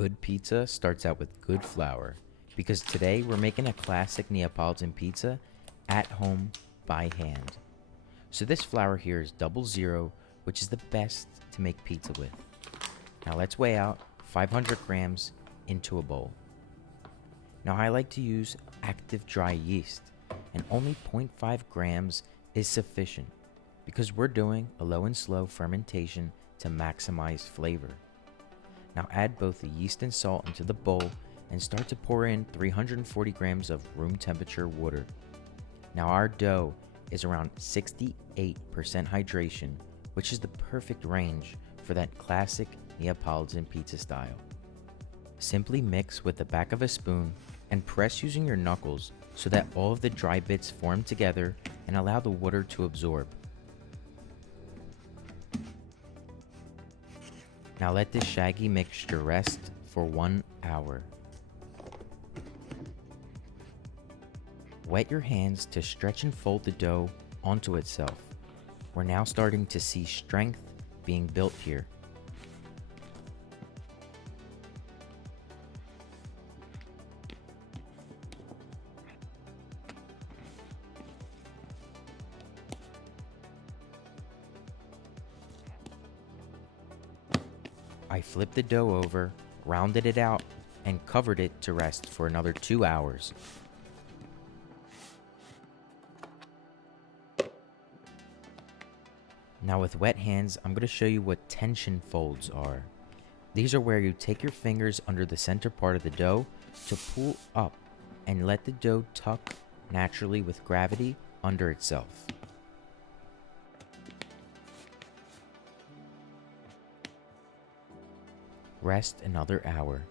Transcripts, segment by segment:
Good pizza starts out with good flour, because today we're making a classic Neapolitan pizza at home by hand. So this flour here is 00, which is the best to make pizza with. Now let's weigh out 500 grams into a bowl. Now I like to use active dry yeast, and only 0.5 grams is sufficient because we're doing a low and slow fermentation to maximize flavor. Now add both the yeast and salt into the bowl and start to pour in 340 grams of room temperature water. Now our dough is around 68% hydration, which is the perfect range for that classic Neapolitan pizza style. Simply mix with the back of a spoon and press using your knuckles so that all of the dry bits form together and allow the water to absorb. Now let this shaggy mixture rest for 1 hour. Wet your hands to stretch and fold the dough onto itself. We're now starting to see strength being built here. I flipped the dough over, rounded it out, and covered it to rest for another 2 hours. Now with wet hands, I'm going to show you what tension folds are. These are where you take your fingers under the center part of the dough to pull up and let the dough tuck naturally with gravity under itself. Rest another hour.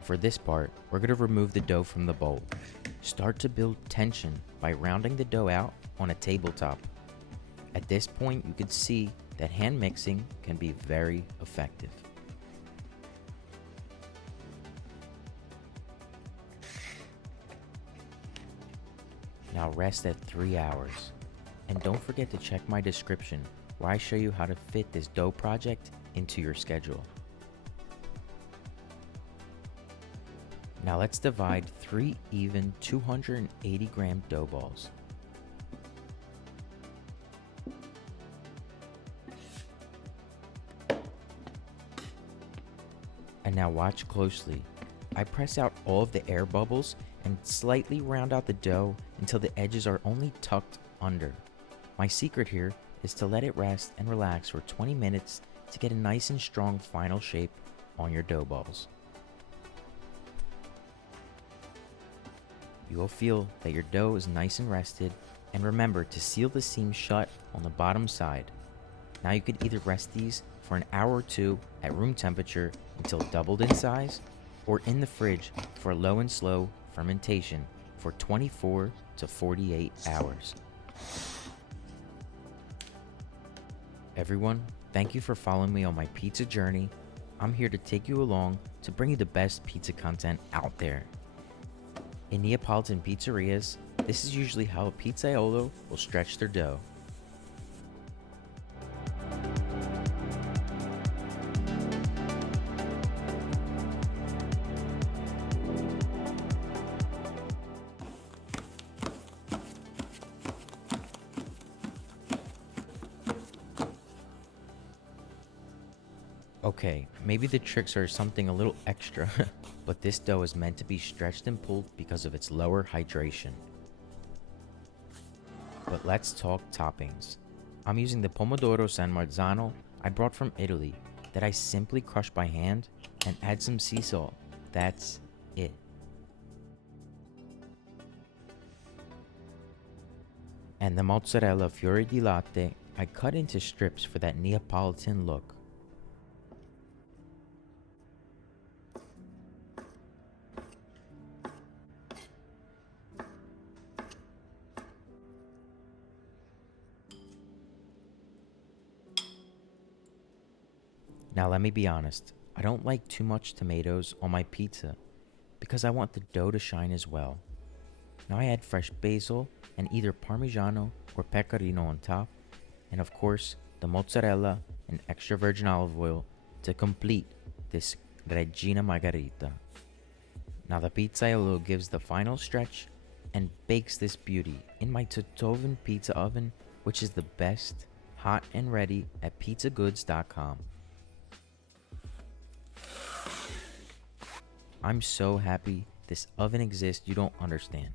For this part, we're going to remove the dough from the bowl. Start to build tension by rounding the dough out on a tabletop. At this point, you can see that hand mixing can be very effective. Now rest at 3 hours. And don't forget to check my description where I show you how to fit this dough project into your schedule. Now let's divide 3 even 280 gram dough balls. And now watch closely. I press out all of the air bubbles and slightly round out the dough until the edges are only tucked under. My secret here is to let it rest and relax for 20 minutes to get a nice and strong final shape on your dough balls. You will feel that your dough is nice and rested, and remember to seal the seam shut on the bottom side. Now you could either rest these for an hour or two at room temperature until doubled in size, or in the fridge for low and slow fermentation for 24 to 48 hours. Everyone, thank you for following me on my pizza journey. I'm here to take you along to bring you the best pizza content out there. In Neapolitan pizzerias, this is usually how a pizzaiolo will stretch their dough. Okay, maybe the tricks are something a little extra, but this dough is meant to be stretched and pulled because of its lower hydration. But let's talk toppings. I'm using the pomodoro San Marzano I brought from Italy that I simply crush by hand and add some sea salt. That's it. And the mozzarella fiori di latte I cut into strips for that Neapolitan look. Now let me be honest, I don't like too much tomatoes on my pizza because I want the dough to shine as well. Now I add fresh basil and either Parmigiano or Pecorino on top, and of course the mozzarella and extra virgin olive oil to complete this Regina Margherita. Now the pizzaiolo gives the final stretch and bakes this beauty in my Totovan pizza oven, which is the best, hot and ready at pizzagoods.com. I'm so happy this oven exists, you don't understand.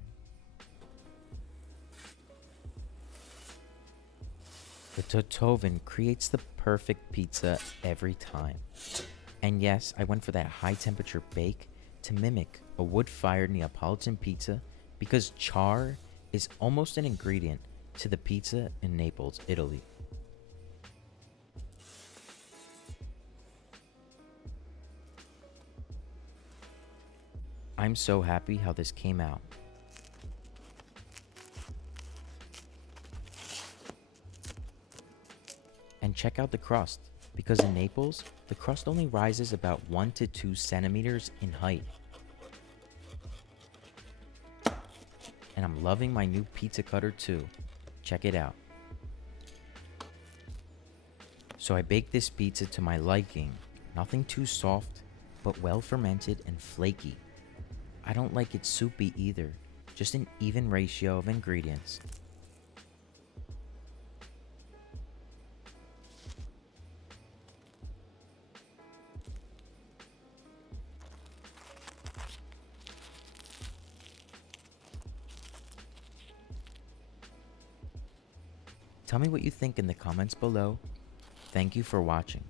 The Totovan creates the perfect pizza every time. And yes, I went for that high temperature bake to mimic a wood-fired Neapolitan pizza because char is almost an ingredient to the pizza in Naples, Italy. I'm so happy how this came out. And check out the crust, because in Naples, the crust only rises about 1 to 2 centimeters in height. And I'm loving my new pizza cutter too. Check it out. So I baked this pizza to my liking. Nothing too soft, but well fermented and flaky. I don't like it soupy either, just an even ratio of ingredients. Tell me what you think in the comments below. Thank you for watching.